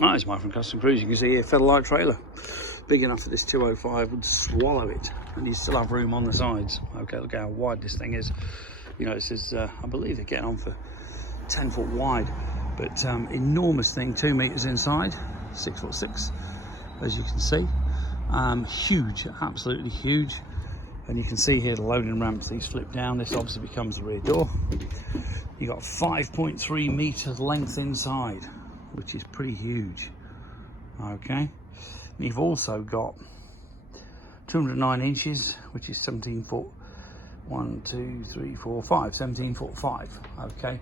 That is my from Custom Cruise. You can see here, Featherlite trailer. Big enough that this 205 would swallow it. And you still have room on the sides. Okay, look how wide this thing is. You know, this is, I believe they're getting on for 10 foot wide. But enormous thing, 2 meters inside, 6'6", as you can see. Huge, absolutely huge. And you can see here the loading ramps, these flip down. This obviously becomes the rear door. You got 5.3 meters length inside, which is pretty huge. Okay, and you've also got 209 inches, which is 17 foot 1, 2, 3, 4, 5, 17 foot 5. Okay,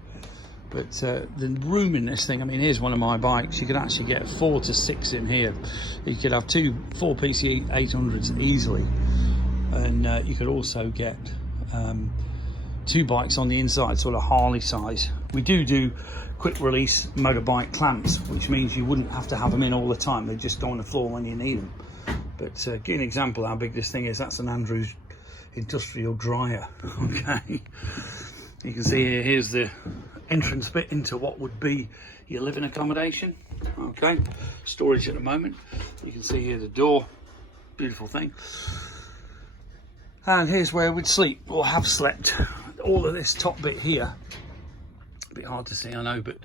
but the room in this thing, I mean, here's one of my bikes. You could actually get 4 to 6 in here. You could have 4 PC 800s easily, and you could also get 2 bikes on the inside, sort of Harley size. We do quick release motorbike clamps, which means you wouldn't have to have them in all the time. They just go on the floor when you need them. But give you an example how big this thing is. That's an Andrews industrial dryer. Okay, you can see here, here's the entrance bit into what would be your living accommodation. Okay, storage at the moment. You can see here the door, beautiful thing. And here's where we'd sleep or have slept. All of this top bit here, a bit hard to see, I know, but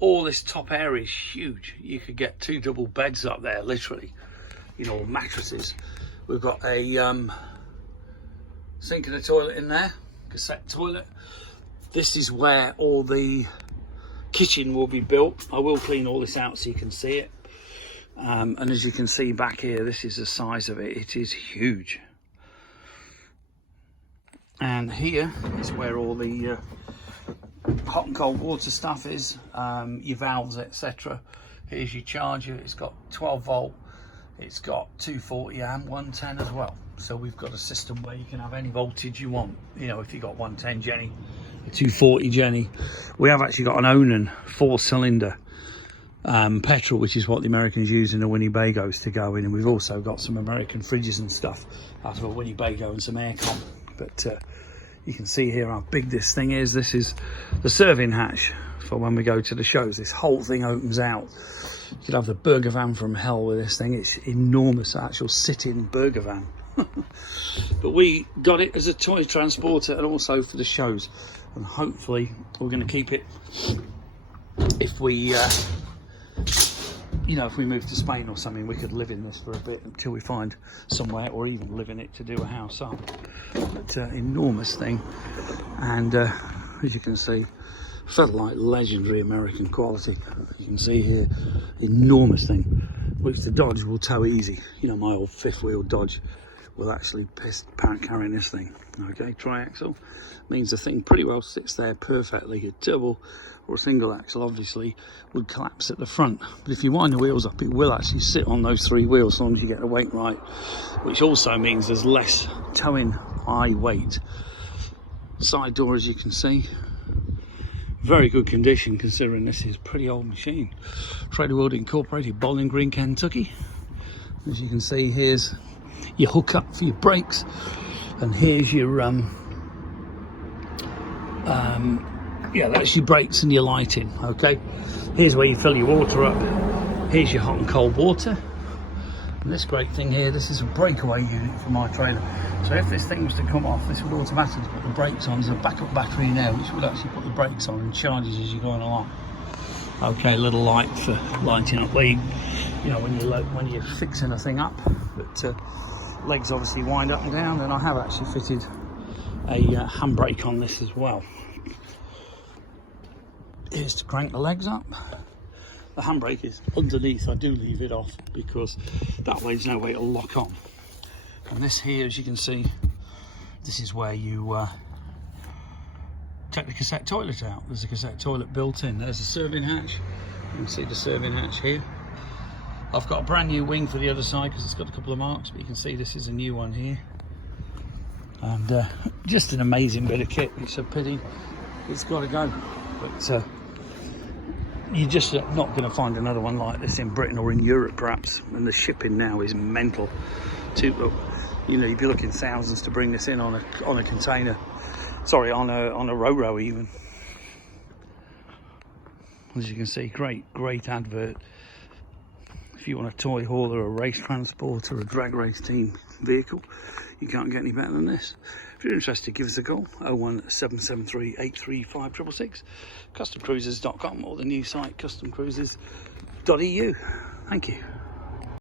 all this top area is huge. You could get 2 double beds up there, literally, you know, mattresses. We've got a sink and a toilet in there, cassette toilet. This is where all the kitchen will be built. I will clean all this out so you can see it. And as you can see back here, this is the size of it. It is huge. And here is where all the hot and cold water stuff is, your valves, etc. Here's your charger. It's got 12 volt. It's got 240 amp, 110 as well. So we've got a system where you can have any voltage you want. You know, if you got 110 Jenny, a 240 Jenny. We have actually got an Onan 4-cylinder petrol, which is what the Americans use in the Winnebagos to go in. And we've also got some American fridges and stuff out of a Winnebago and some aircon. But you can see here how big this thing is. This is the serving hatch for when we go to the shows. This whole thing opens out. You could have the burger van from hell with this thing. It's enormous, actual sitting burger van. But we got it as a toy transporter and also for the shows. And hopefully we're going to keep it if we you know, if we move to Spain or something. We could live in this for a bit until we find somewhere, or even live in it to do a house up. But enormous thing. And as you can see, Featherlite, legendary American quality. You can see here, enormous thing, which the Dodge will tow easy. You know, my old 5th wheel Dodge will actually piss apart carrying this thing. Okay, triaxle means the thing pretty well sits there perfectly. A double or a single axle obviously would collapse at the front, but if you wind the wheels up, it will actually sit on those 3 wheels as long as you get the weight right, which also means there's less towing high weight. Side door, as you can see, very good condition considering this is a pretty old machine. Trader World Incorporated, Bowling Green, Kentucky. As you can see, here's your hookup for your brakes, and here's your yeah, that's your brakes and your lighting. Okay, here's where you fill your water up. Here's your hot and cold water. And this great thing here, this is a breakaway unit for my trailer. So if this thing was to come off, this would automatically put the brakes on. There's a backup battery in there which would actually put the brakes on and charges as you're going along. Okay, little light for lighting up where you know, when you're fixing a thing up. But legs obviously wind up and down, and I have actually fitted a handbrake on this as well. Here's to crank the legs up. The handbrake is underneath. I do leave it off because that way there's no way it'll lock on. And this here, as you can see, this is where you take the cassette toilet out. There's a cassette toilet built in. There's a serving hatch. You can see the serving hatch here. I've got a brand new wing for the other side because it's got a couple of marks, but you can see this is a new one here. And just an amazing bit of kit. It's a pity it's got to go, but you're just not going to find another one like this in Britain or in Europe perhaps, and the shipping now is mental. You know, you'd be looking thousands to bring this in on a container, sorry, on a ro-ro even. As you can see, great advert If you want a toy hauler, a race transport, or a drag race team vehicle, you can't get any better than this. If you're interested, give us a call, 01773 835 666, customcruisers.com, or the new site customcruisers.eu. Thank you.